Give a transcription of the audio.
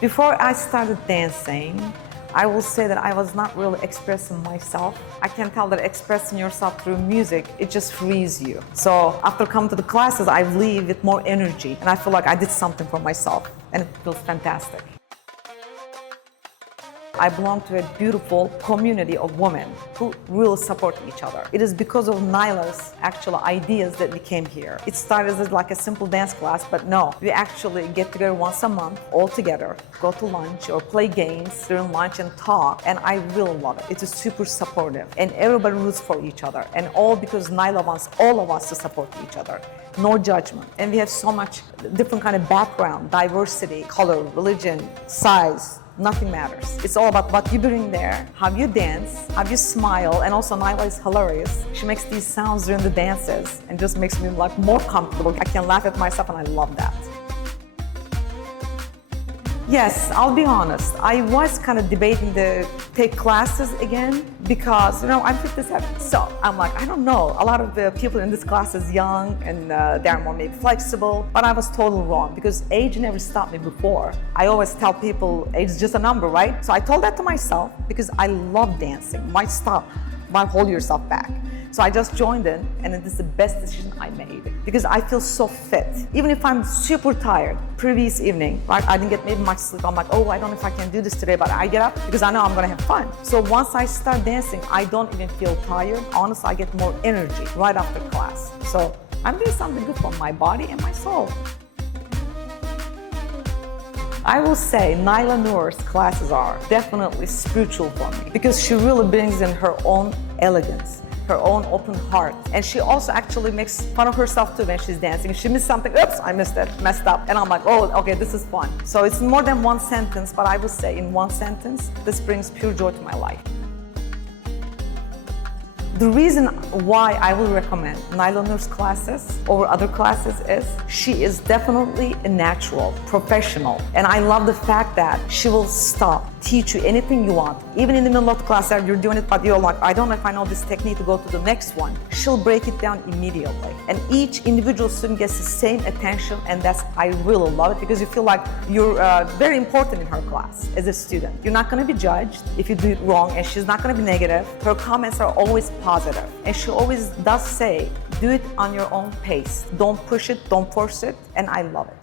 Before I started dancing, I will say that I was not really expressing myself. I can tell that expressing yourself through music, it just frees you. So after coming to the classes, I leave with more energy and I feel like I did something for myself and it feels fantastic. I belong to a beautiful community of women who really support each other. It is because of Nyla's actual ideas that we came here. It started as like a simple dance class, but no, we actually get together once a month, all together, go to lunch or play games during lunch and talk, and I really love it. It is super supportive, and everybody roots for each other, and all because Nyla wants all of us to support each other. No judgment. And we have so much different kind of background, diversity, color, religion, size. Nothing matters. It's all about what you bring there, how you dance, how you smile, and also Nyla is hilarious. She makes these sounds during the dances and just makes me like more comfortable. I can laugh at myself and I love that. Yes, I'll be honest. I was kind of debating to take classes again because, I'm 57. So I'm like, I don't know. A lot of the people in this class is young and they're more maybe flexible, but I was totally wrong because age never stopped me before. I always tell people age is just a number, right? So I told that to myself because I love dancing. Why stop? Why hold yourself back? So I just joined in, and it is the best decision I made because I feel so fit. Even if I'm super tired, previous evening, right, I didn't get maybe much sleep. I'm like, oh, I don't know if I can do this today, but I get up because I know I'm gonna have fun. So once I start dancing, I don't even feel tired. Honestly, I get more energy right after class. So I'm doing something good for my body and my soul. I will say Nyla Noor's classes are definitely spiritual for me because she really brings in her own elegance, her own open heart. And she also actually makes fun of herself too when she's dancing. If she missed something, oops, I missed it, messed up. And I'm like, oh, okay, this is fun. So it's more than one sentence, but I would say in one sentence, this brings pure joy to my life. The reason why I will recommend Nyla Noor's classes over other classes is she is definitely a natural, professional. And I love the fact that she will stop, teach you anything you want. Even in the middle of the class that you're doing it, but you're like, I don't know if I know this technique to go to the next one. She'll break it down immediately. And each individual student gets the same attention, and I really love it because you feel like you're very important in her class as a student. You're not gonna be judged if you do it wrong, and she's not gonna be negative. Her comments are always positive. And she always does say, do it on your own pace. Don't push it, don't force it, and I love it.